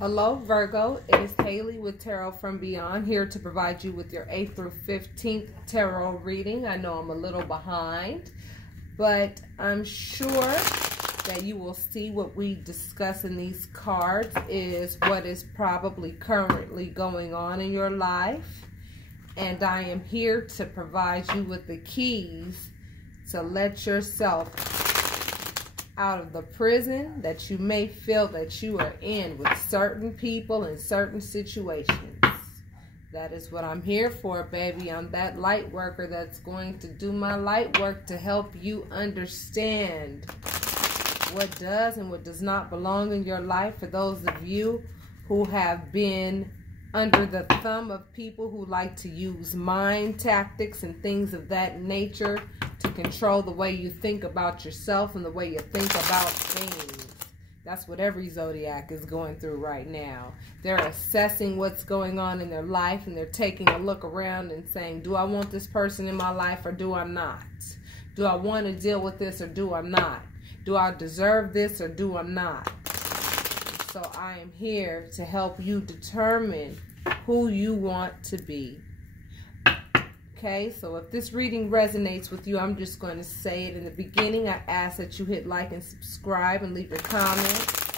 Hello Virgo, it is Haley with Tarot from Beyond, here to provide you with your 8th through 15th tarot reading. I know I'm a little behind, but I'm sure that you will see what we discuss in these cards is what is probably currently going on in your life. And I am here to provide you with the keys to let yourself out of the prison that you may feel that you are in with certain people in certain situations. That is what I'm here for, baby. I'm that light worker that's going to do my light work to help you understand what does and what does not belong in your life. For those of you who have been under the thumb of people who like to use mind tactics and things of that nature to control the way you think about yourself and the way you think about things. That's what every zodiac is going through right now. They're assessing what's going on in their life, and they're taking a look around and saying, do I want this person in my life or do I not? Do I want to deal with this or do I not? Do I deserve this or do I not? So I am here to help you determine who you want to be. Okay, so if this reading resonates with you, I'm just going to say it in the beginning. I ask that you hit like and subscribe and leave your comments.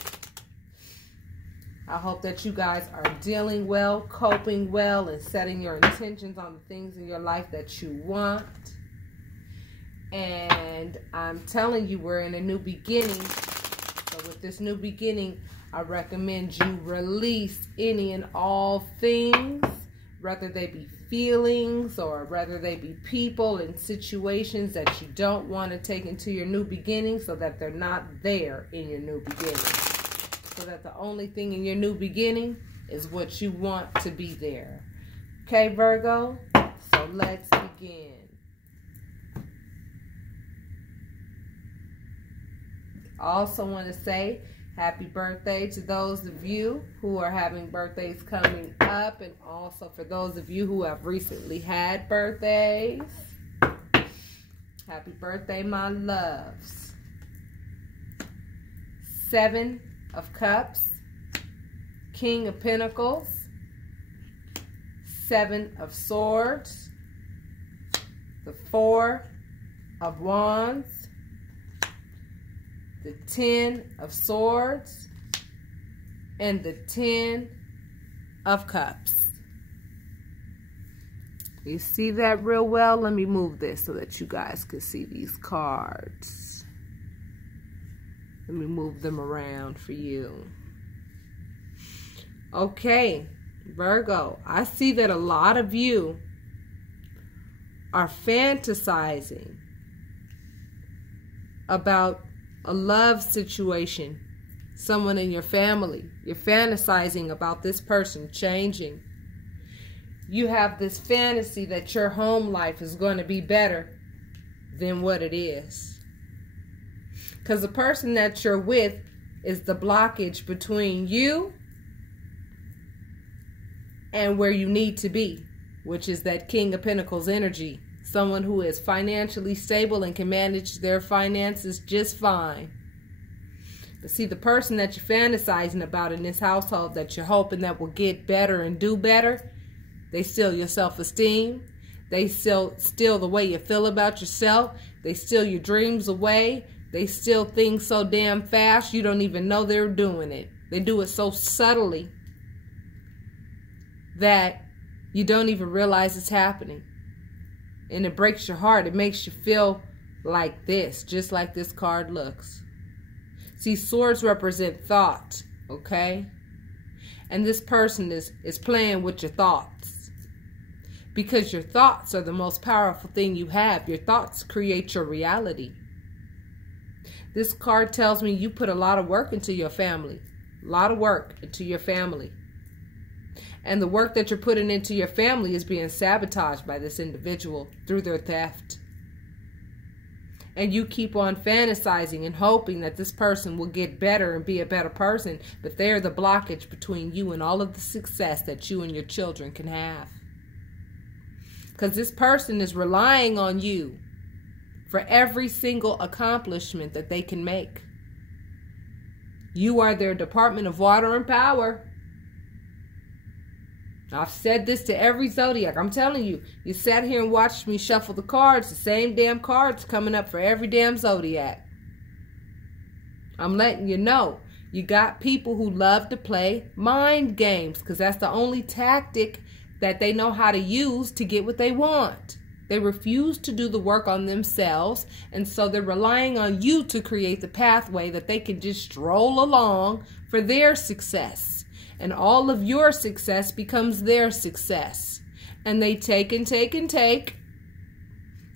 I hope that you guys are dealing well, coping well, and setting your intentions on the things in your life that you want. And I'm telling you, we're in a new beginning. So with this new beginning, I recommend you release any and all things, whether they be feelings or whether they be people and situations that you don't want to take into your new beginning, so that they're not there in your new beginning. So that the only thing in your new beginning is what you want to be there. Okay, Virgo? So let's begin. I also want to say happy birthday to those of you who are having birthdays coming up, and also for those of you who have recently had birthdays. Happy birthday, my loves. 7 of Cups, King of Pentacles, 7 of Swords, the 4 of Wands, the 10 of Swords, and the 10 of Cups. You see that real well? Let me move this so that you guys can see these cards. Let me move them around for you. Okay, Virgo, I see that a lot of you are fantasizing about a love situation, someone in your family. You're fantasizing about this person changing. You have this fantasy that your home life is going to be better than what it is. Because the person that you're with is the blockage between you and where you need to be, which is that King of Pentacles energy. Someone who is financially stable and can manage their finances just fine. But see, the person that you're fantasizing about in this household that you're hoping that will get better and do better, they steal your self-esteem. They steal the way you feel about yourself. They steal your dreams away. They steal things so damn fast you don't even know they're doing it. They do it so subtly that you don't even realize it's happening. And it breaks your heart. It makes you feel like this, just like this card looks. See, swords represent thought, okay? And this person is playing with your thoughts. Because your thoughts are the most powerful thing you have. Your thoughts create your reality. This card tells me you put a lot of work into your family. A lot of work into your family. And the work that you're putting into your family is being sabotaged by this individual through their theft. And you keep on fantasizing and hoping that this person will get better and be a better person. But they're the blockage between you and all of the success that you and your children can have. Because this person is relying on you for every single accomplishment that they can make. You are their Department of Water and Power. I've said this to every zodiac. I'm telling you, you sat here and watched me shuffle the cards, the same damn cards coming up for every damn zodiac. I'm letting you know. You got people who love to play mind games because that's the only tactic that they know how to use to get what they want. They refuse to do the work on themselves, and so they're relying on you to create the pathway that they can just stroll along for their success. And all of your success becomes their success. And they take and take and take.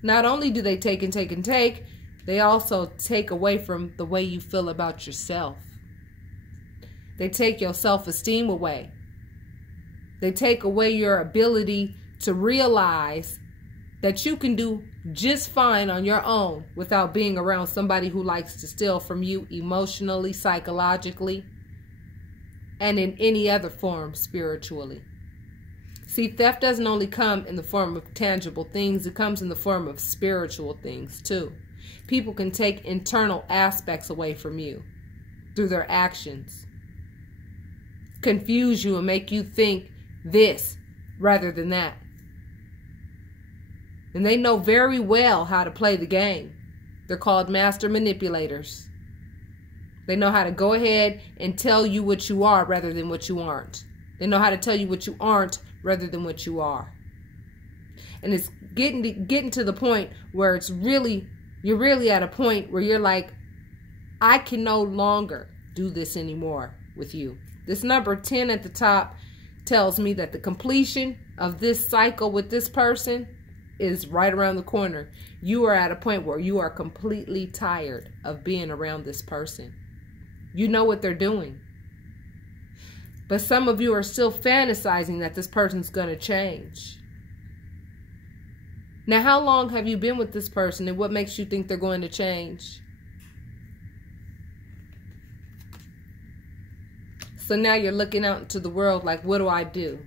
Not only do they take and take and take, they also take away from the way you feel about yourself. They take your self-esteem away. They take away your ability to realize that you can do just fine on your own without being around somebody who likes to steal from you emotionally, psychologically, and in any other form spiritually. See, theft doesn't only come in the form of tangible things, it comes in the form of spiritual things too. People can take internal aspects away from you through their actions, confuse you and make you think this rather than that. And they know very well how to play the game. They're called master manipulators. They know how to go ahead and tell you what you are rather than what you aren't. They know how to tell you what you aren't rather than what you are. And it's getting to the point where you're really at a point where you're like, I can no longer do this anymore with you. This number 10 at the top tells me that the completion of this cycle with this person is right around the corner. You are at a point where you are completely tired of being around this person. You know what they're doing. But some of you are still fantasizing that this person's going to change. Now, how long have you been with this person and what makes you think they're going to change? So now you're looking out into the world like, what do I do?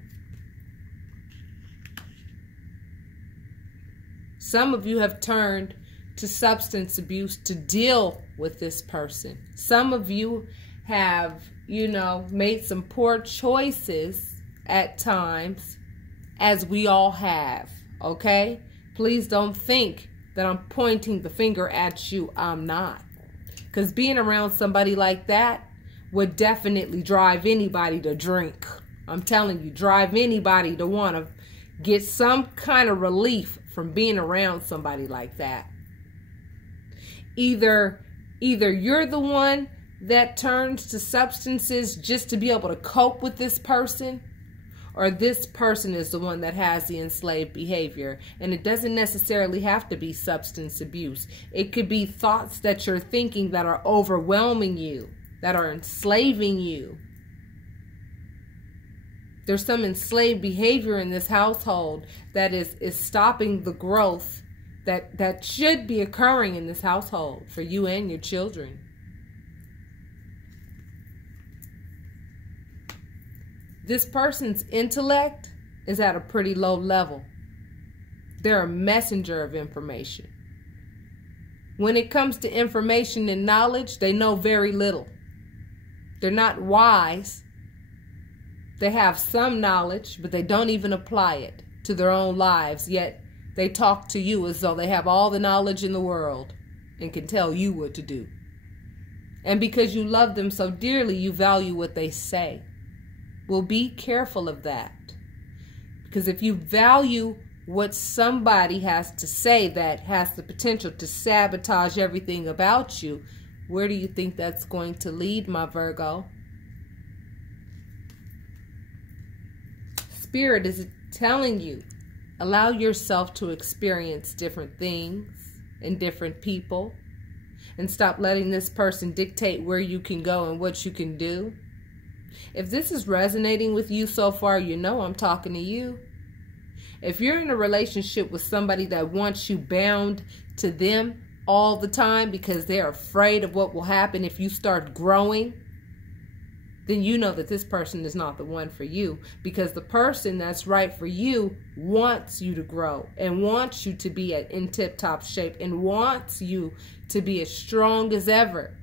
Some of you have turned to substance abuse to deal with this person. Some of you have, made some poor choices at times, as we all have, okay? Please don't think that I'm pointing the finger at you. I'm not. Because being around somebody like that would definitely drive anybody to drink. I'm telling you, drive anybody to want to get some kind of relief from being around somebody like that. Either you're the one that turns to substances just to be able to cope with this person, or this person is the one that has the enslaved behavior. And it doesn't necessarily have to be substance abuse. It could be thoughts that you're thinking that are overwhelming you, that are enslaving you. There's some enslaved behavior in this household that is stopping the growth that should be occurring in this household for you and your children. This person's intellect is at a pretty low level. They're a messenger of information. When it comes to information and knowledge, they know very little. They're not wise. They have some knowledge, but they don't even apply it to their own lives, yet they talk to you as though they have all the knowledge in the world and can tell you what to do. And because you love them so dearly, you value what they say. Well, be careful of that. Because if you value what somebody has to say that has the potential to sabotage everything about you, where do you think that's going to lead, my Virgo? Spirit is telling you, allow yourself to experience different things and different people, and stop letting this person dictate where you can go and what you can do. If this is resonating with you so far, you know I'm talking to you. If you're in a relationship with somebody that wants you bound to them all the time because they're afraid of what will happen if you start growing, then you know that this person is not the one for you, because the person that's right for you wants you to grow and wants you to be in tip-top shape and wants you to be as strong as ever.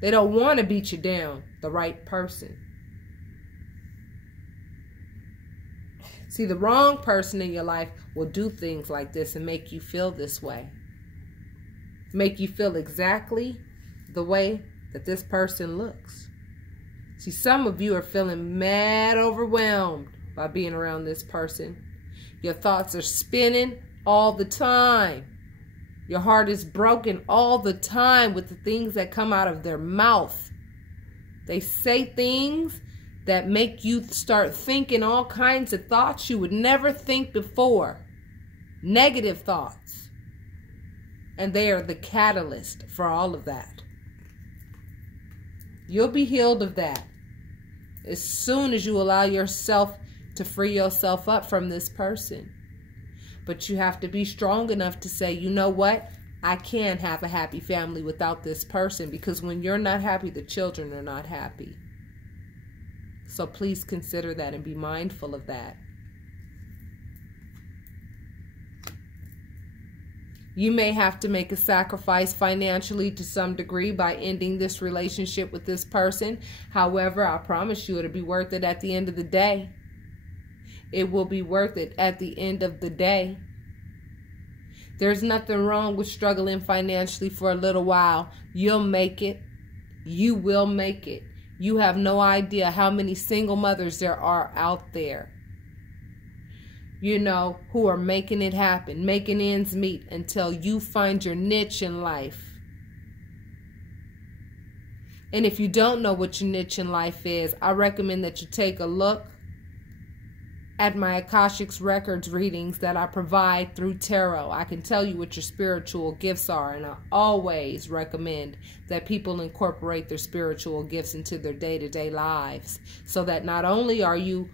They don't want to beat you down, the right person. See, the wrong person in your life will do things like this and make you feel this way. Make you feel exactly the way that this person looks. See, some of you are feeling mad overwhelmed by being around this person. Your thoughts are spinning all the time. Your heart is broken all the time with the things that come out of their mouth. They say things that make you start thinking all kinds of thoughts you would never think before. Negative thoughts. And they are the catalyst for all of that. You'll be healed of that as soon as you allow yourself to free yourself up from this person. But you have to be strong enough to say, you know what? I can have a happy family without this person, because when you're not happy, the children are not happy. So please consider that and be mindful of that. You may have to make a sacrifice financially to some degree by ending this relationship with this person. However, I promise you it'll be worth it at the end of the day. It will be worth it at the end of the day. There's nothing wrong with struggling financially for a little while. You'll make it. You will make it. You have no idea how many single mothers there are out there, you know, who are making it happen, making ends meet until you find your niche in life. And if you don't know what your niche in life is, I recommend that you take a look at my Akashic Records readings that I provide through tarot. I can tell you what your spiritual gifts are, and I always recommend that people incorporate their spiritual gifts into their day-to-day lives, so that not only are you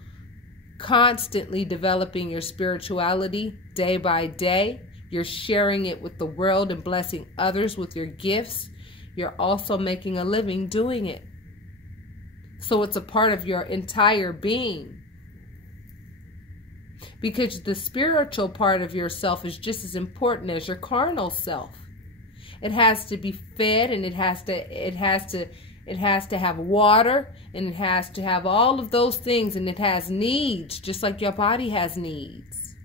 constantly developing your spirituality day by day, you're sharing it with the world and blessing others with your gifts, you're also making a living doing it. So it's a part of your entire being. Because the spiritual part of yourself is just as important as your carnal self. It has to be fed, and it has to have water, and it has to have all of those things, and it has needs, just like your body has needs.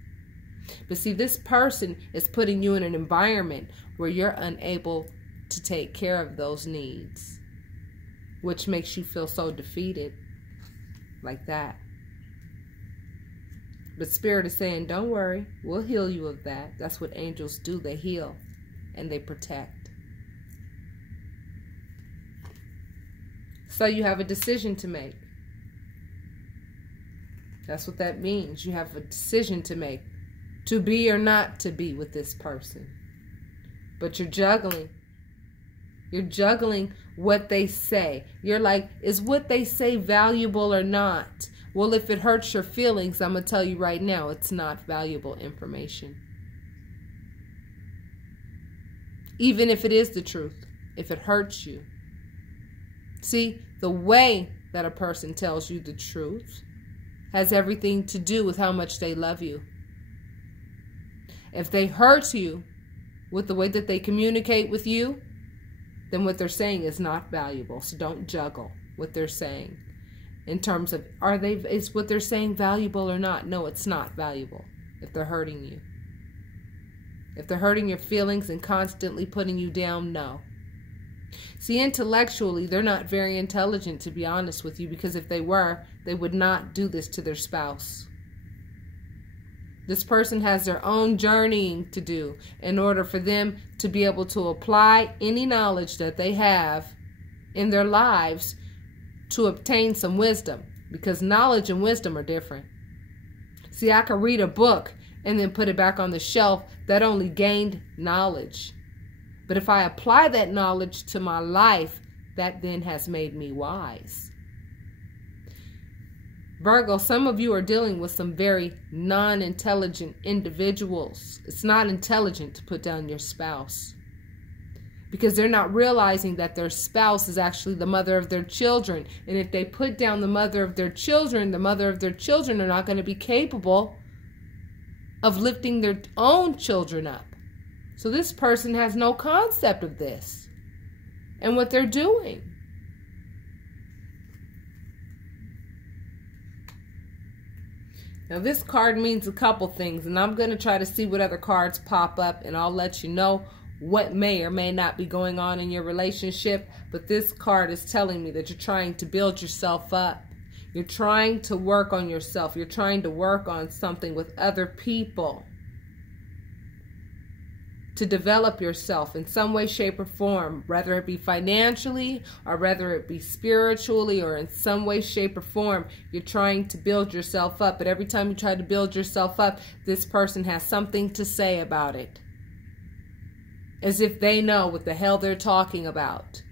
But see, this person is putting you in an environment where you're unable to take care of those needs, which makes you feel so defeated like that. But Spirit is saying, don't worry, we'll heal you of that. That's what angels do. They heal and they protect. So you have a decision to make. That's what that means. You have a decision to make, to be or not to be with this person. But you're juggling. You're juggling what they say. You're like, is what they say valuable or not? Well, if it hurts your feelings, I'm going to tell you right now, it's not valuable information. Even if it is the truth, if it hurts you. See, the way that a person tells you the truth has everything to do with how much they love you. If they hurt you with the way that they communicate with you, then what they're saying is not valuable. So don't juggle what they're saying. In terms of, is what they're saying valuable or not? No, it's not valuable if they're hurting you. If they're hurting your feelings and constantly putting you down, no. See, intellectually, they're not very intelligent, to be honest with you, because if they were, they would not do this to their spouse. This person has their own journeying to do in order for them to be able to apply any knowledge that they have in their lives to obtain some wisdom, because knowledge and wisdom are different. See, I could read a book and then put it back on the shelf. That only gained knowledge. But if I apply that knowledge to my life, that then has made me wise. Virgo, some of you are dealing with some very non-intelligent individuals. It's not intelligent to put down your spouse, because they're not realizing that their spouse is actually the mother of their children. And if they put down the mother of their children, the mother of their children are not going to be capable of lifting their own children up. So this person has no concept of this and what they're doing. Now this card means a couple things, and I'm going to try to see what other cards pop up, and I'll let you know what may or may not be going on in your relationship. But this card is telling me that you're trying to build yourself up. You're trying to work on yourself. You're trying to work on something with other people to develop yourself in some way, shape, or form, whether it be financially or whether it be spiritually or in some way, shape, or form. You're trying to build yourself up. But every time you try to build yourself up, this person has something to say about it, as if they know what the hell they're talking about.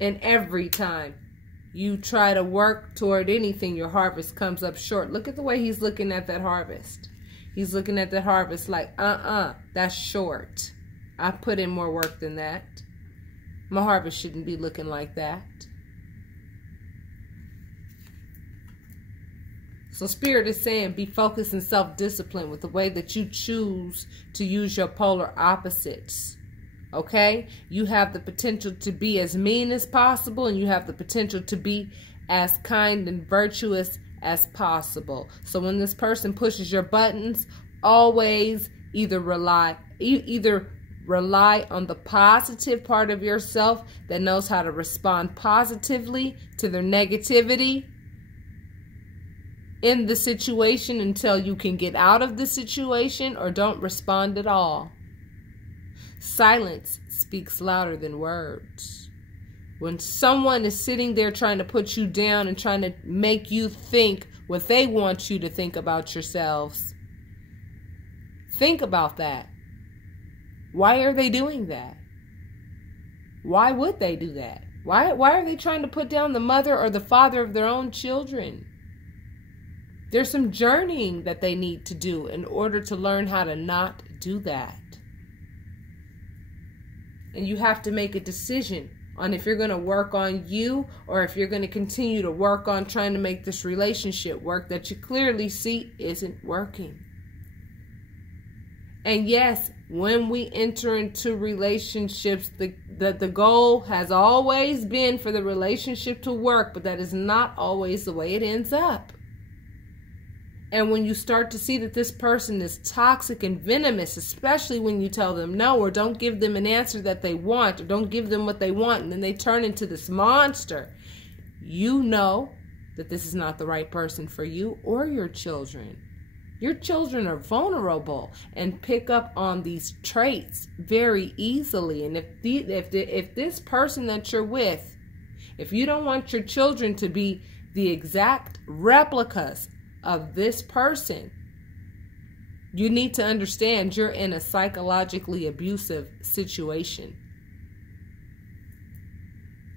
And every time you try to work toward anything, your harvest comes up short. Look at the way he's looking at that harvest. He's looking at that harvest like, that's short. I put in more work than that. My harvest shouldn't be looking like that. So Spirit is saying, be focused and self-disciplined with the way that you choose to use your polar opposites. Okay? You have the potential to be as mean as possible, and you have the potential to be as kind and virtuous as possible. So when this person pushes your buttons, always either rely on the positive part of yourself that knows how to respond positively to their negativity in the situation until you can get out of the situation, or don't respond at all. Silence speaks louder than words. When someone is sitting there trying to put you down and trying to make you think what they want you to think about yourselves, think about that. Why are they doing that? Why would they do that? Why are they trying to put down the mother or the father of their own children? There's some journeying that they need to do in order to learn how to not do that. And you have to make a decision on if you're going to work on you or if you're going to continue to work on trying to make this relationship work that you clearly see isn't working. And yes, when we enter into relationships, the goal has always been for the relationship to work, but that is not always the way it ends up. And when you start to see that this person is toxic and venomous, especially when you tell them no, or don't give them an answer that they want, or don't give them what they want, and then they turn into this monster, you know that this is not the right person for you or your children. Your children are vulnerable and pick up on these traits very easily. And if this person that you're with, if you don't want your children to be the exact replicas of this person, you need to understand you're in a psychologically abusive situation.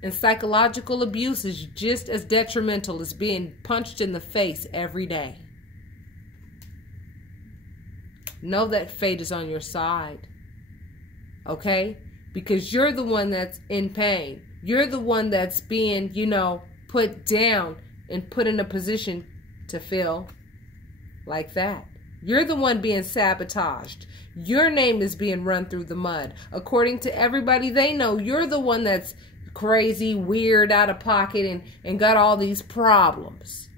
And psychological abuse is just as detrimental as being punched in the face every day. Know that fate is on your side. Okay? Because you're the one that's in pain. You're the one that's being, put down and put in a position to feel like that. You're the one being sabotaged. Your name is being run through the mud. According to everybody they know, you're the one that's crazy, weird, out of pocket, and got all these problems.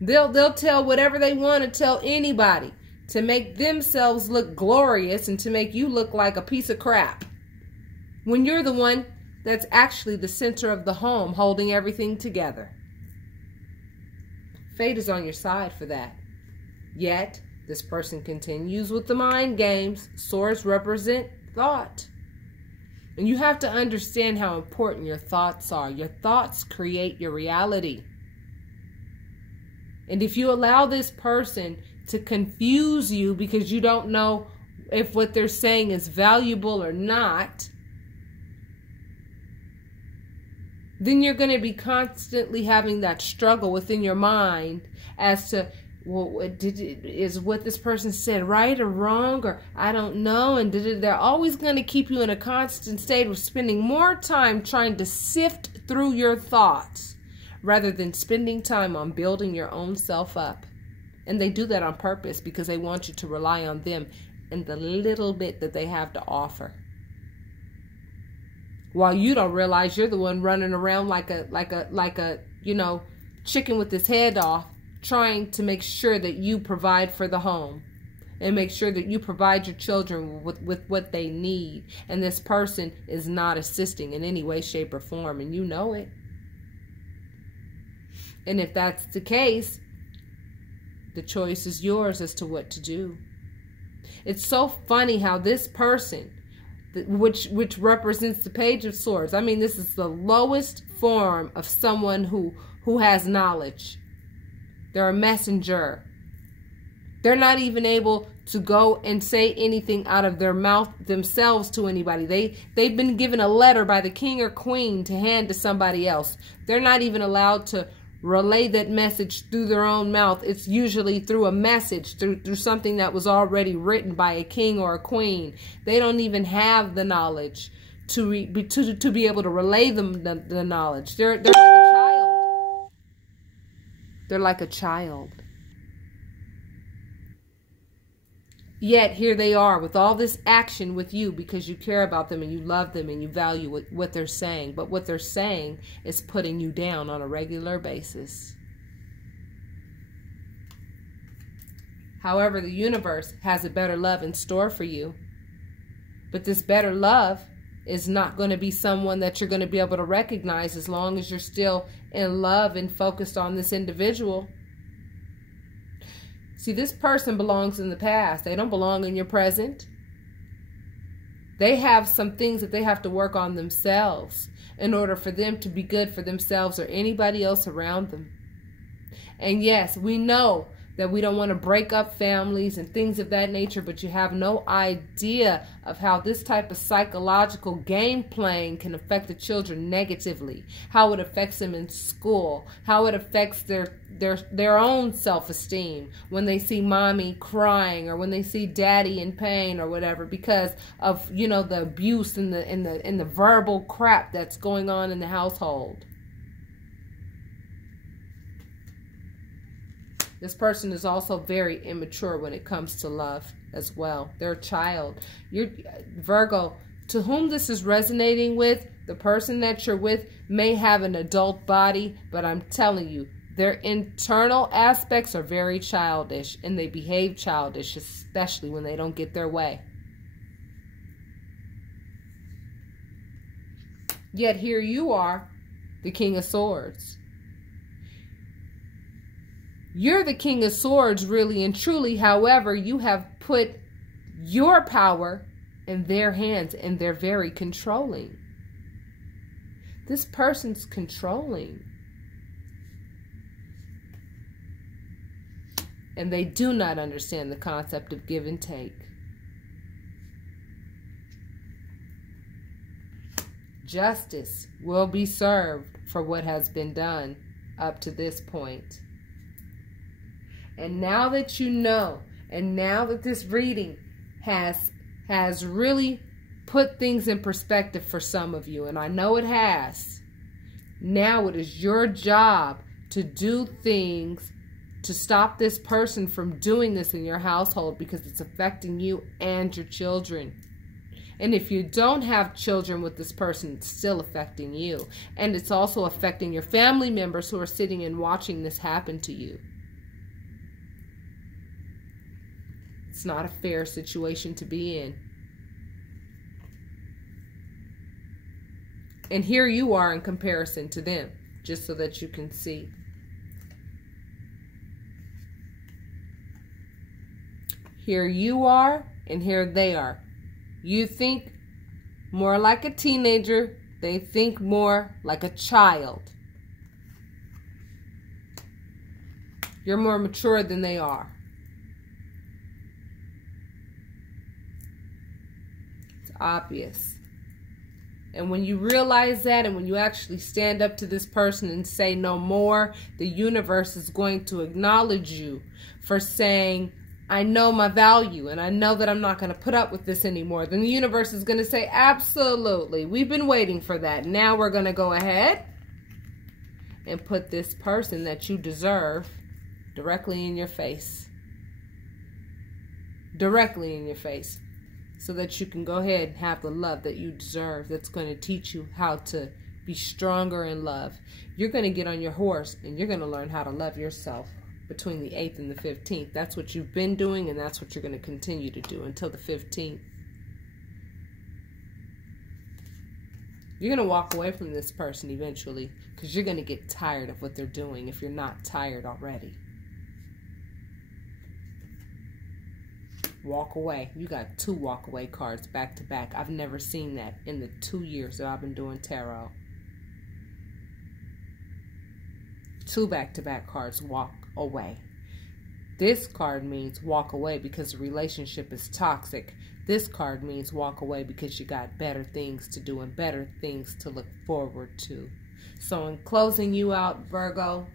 They'll tell whatever they want to tell anybody to make themselves look glorious and to make you look like a piece of crap, when you're the one that's actually the center of the home, holding everything together. Fate is on your side for that. Yet, this person continues with the mind games. Swords represent thought. And you have to understand how important your thoughts are. Your thoughts create your reality. And if you allow this person to confuse you because you don't know if what they're saying is valuable or not, then you're going to be constantly having that struggle within your mind as to, well, is what this person said right or wrong, or I don't know, and they're always going to keep you in a constant state of spending more time trying to sift through your thoughts rather than spending time on building your own self up. And they do that on purpose because they want you to rely on them and the little bit that they have to offer. while you don't realize you're the one running around like a you know, chicken with his head off, trying to make sure that you provide for the home and make sure that you provide your children with what they need. And this person is not assisting in any way, shape, or form, and you know it. And if that's the case, the choice is yours as to what to do. It's so funny how this person, which represents the Page of Swords, I mean, this is the lowest form of someone who has knowledge. They're a messenger. They're not even able to go and say anything out of their mouth themselves to anybody. They've been given a letter by the king or queen to hand to somebody else. They're not even allowed to relay that message through their own mouth. It's usually through a message, through something that was already written by a king or a queen. They don't even have the knowledge to be able to relay them the knowledge. They're like a child. They're like a child. Yet here they are with all this action with you because you care about them and you love them and you value what they're saying. But what they're saying is putting you down on a regular basis. However, the universe has a better love in store for you. But this better love is not going to be someone that you're going to be able to recognize as long as you're still in love and focused on this individual. See, this person belongs in the past. They don't belong in your present. They have some things that they have to work on themselves in order for them to be good for themselves or anybody else around them. And yes, we know that we don't want to break up families and things of that nature, but you have no idea of how this type of psychological game playing can affect the children negatively, how it affects them in school, how it affects their own self-esteem when they see mommy crying or when they see daddy in pain or whatever because of, you know, the abuse and the verbal crap that's going on in the household. This person is also very immature when it comes to love as well. They're a child. You're Virgo, to whom this is resonating with, the person that you're with may have an adult body, but I'm telling you, their internal aspects are very childish and they behave childish, especially when they don't get their way. Yet here you are, the King of Swords. You're the King of Swords, really and truly. However, you have put your power in their hands and they're very controlling. This person's controlling. And they do not understand the concept of give and take. Justice will be served for what has been done up to this point. And now that you know, and now that this reading has really put things in perspective for some of you, and I know it has, now it is your job to do things to stop this person from doing this in your household because it's affecting you and your children. And if you don't have children with this person, it's still affecting you. And it's also affecting your family members who are sitting and watching this happen to you. It's not a fair situation to be in. And here you are in comparison to them, just so that you can see. Here you are, and here they are. You think more like a teenager. They think more like a child. You're more mature than they are. Obvious. And when you realize that, and when you actually stand up to this person and say no more, the universe is going to acknowledge you for saying, I know my value and I know that I'm not going to put up with this anymore. Then the universe is going to say, absolutely, we've been waiting for that. Now we're going to go ahead and put this person that you deserve directly in your face. Directly in your face. so that you can go ahead and have the love that you deserve, that's going to teach you how to be stronger in love. You're going to get on your horse and you're going to learn how to love yourself between the 8th and the 15th. That's what you've been doing, and that's what you're going to continue to do until the 15th. You're going to walk away from this person eventually because you're going to get tired of what they're doing if you're not tired already. Walk away. You got 2 walk away cards back to back. I've never seen that in the 2 years that I've been doing tarot. 2 back-to-back cards, walk away. This card means walk away because the relationship is toxic. This card means walk away because you got better things to do and better things to look forward to. So in closing you out, Virgo,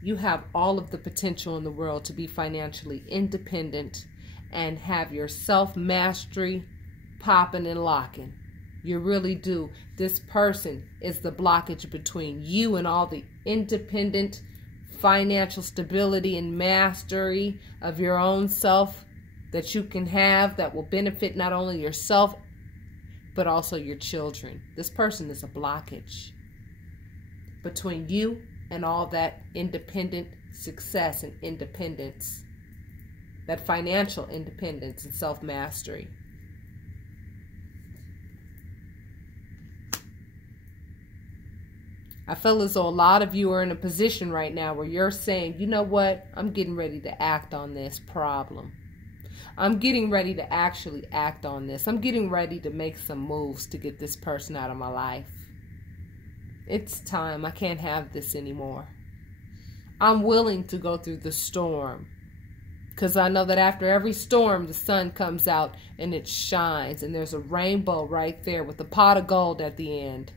you have all of the potential in the world to be financially independent and have your self-mastery popping and locking. You really do. This person is the blockage between you and all the independent financial stability and mastery of your own self that you can have that will benefit not only yourself but also your children. This person is a blockage between you and all that independent success and independence, that financial independence and self-mastery. I feel as though a lot of you are in a position right now where you're saying, you know what, I'm getting ready to act on this problem. I'm getting ready to actually act on this. I'm getting ready to make some moves to get this person out of my life. It's time. I can't have this anymore. I'm willing to go through the storm because I know that after every storm, the sun comes out and it shines and there's a rainbow right there with a pot of gold at the end.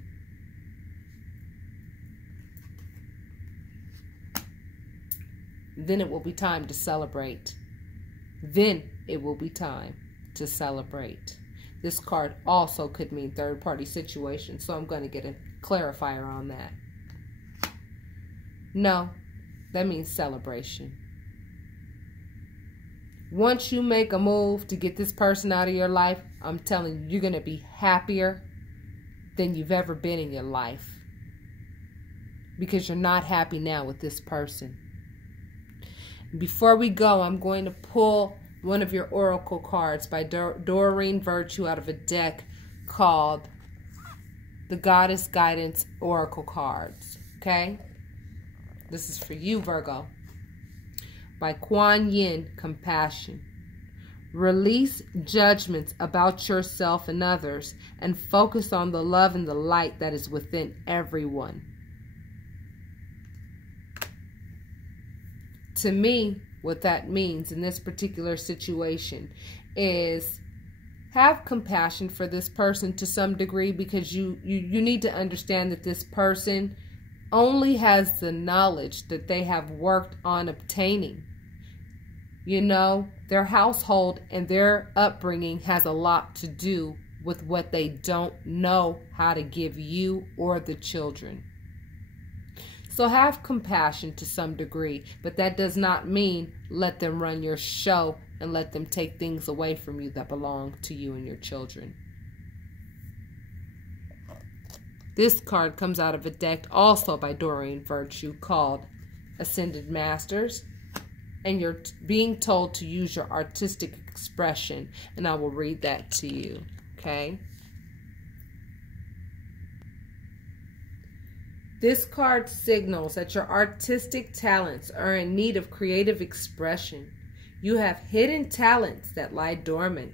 Then it will be time to celebrate. Then it will be time to celebrate. This card also could mean third-party situation, so I'm going to get a clarifier on that. No, that means celebration. Once you make a move to get this person out of your life, I'm telling you, you're going to be happier than you've ever been in your life because you're not happy now with this person. Before we go, I'm going to pull one of your oracle cards by Doreen Virtue out of a deck called the Goddess Guidance Oracle Cards. Okay? This is for you, Virgo. By Kuan Yin, Compassion. Release judgments about yourself and others and focus on the love and the light that is within everyone. To me, what that means in this particular situation is have compassion for this person to some degree, because you need to understand that this person only has the knowledge that they have worked on obtaining. You know, their household and their upbringing has a lot to do with what they don't know how to give you or the children. So have compassion to some degree, but that does not mean let them run your show and let them take things away from you that belong to you and your children. This card comes out of a deck also by Doreen Virtue called Ascended Masters, and you're being told to use your artistic expression, and I will read that to you, okay? This card signals that your artistic talents are in need of creative expression. You have hidden talents that lie dormant.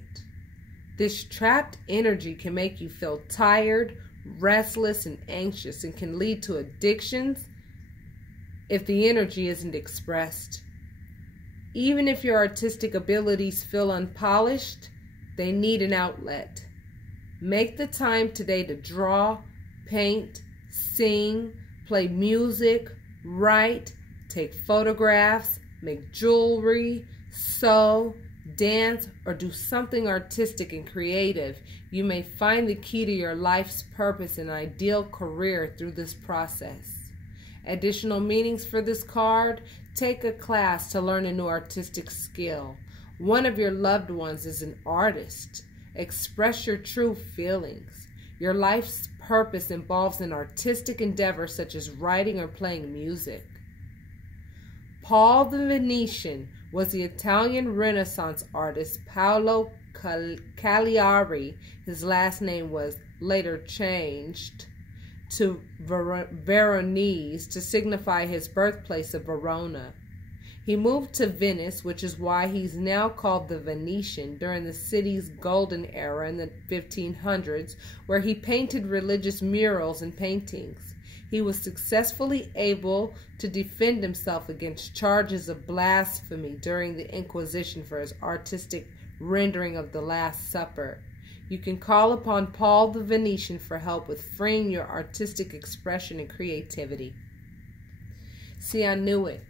This trapped energy can make you feel tired, restless, and anxious, and can lead to addictions if the energy isn't expressed. Even if your artistic abilities feel unpolished, they need an outlet. Make the time today to draw, paint, sing, play music, write, take photographs, make jewelry, sew, dance, or do something artistic and creative. You may find the key to your life's purpose and ideal career through this process. Additional meanings for this card: take a class to learn a new artistic skill. One of your loved ones is an artist. Express your true feelings. Your life's purpose involves an artistic endeavor such as writing or playing music. Paul the Venetian was the Italian Renaissance artist Paolo Cagliari. His last name was later changed to Veronese to signify his birthplace of Verona. He moved to Venice, which is why he's now called the Venetian, during the city's golden era in the 1500s, where he painted religious murals and paintings. He was successfully able to defend himself against charges of blasphemy during the Inquisition for his artistic rendering of the Last Supper. You can call upon Paul the Venetian for help with freeing your artistic expression and creativity. See, I knew it.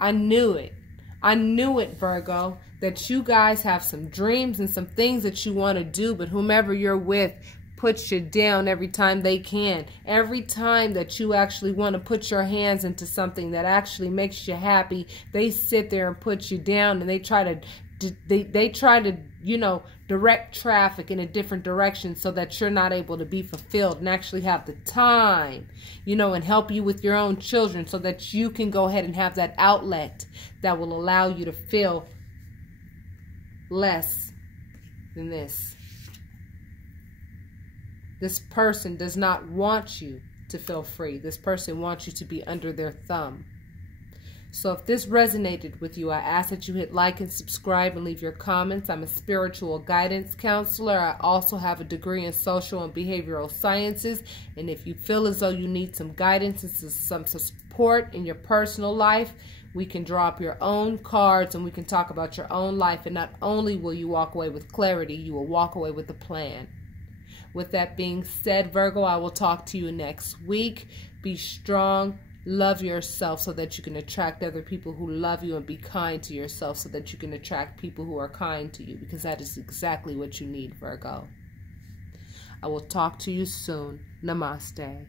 I knew it. I knew it, Virgo, that you guys have some dreams and some things that you want to do, but whomever you're with puts you down every time they can. Every time that you actually want to put your hands into something that actually makes you happy, they sit there and put you down, and they try to you know, direct traffic in a different direction so that you're not able to be fulfilled and actually have the time, you know, and help you with your own children so that you can go ahead and have that outlet that will allow you to feel less than this. This person does not want you to feel free. This person wants you to be under their thumb. So if this resonated with you, I ask that you hit like and subscribe and leave your comments. I'm a spiritual guidance counselor. I also have a degree in social and behavioral sciences. And if you feel as though you need some guidance and some support in your personal life, we can draw up your own cards and we can talk about your own life. And not only will you walk away with clarity, you will walk away with a plan. With that being said, Virgo, I will talk to you next week. Be strong. Love yourself so that you can attract other people who love you, and be kind to yourself so that you can attract people who are kind to you, because that is exactly what you need, Virgo. I will talk to you soon. Namaste.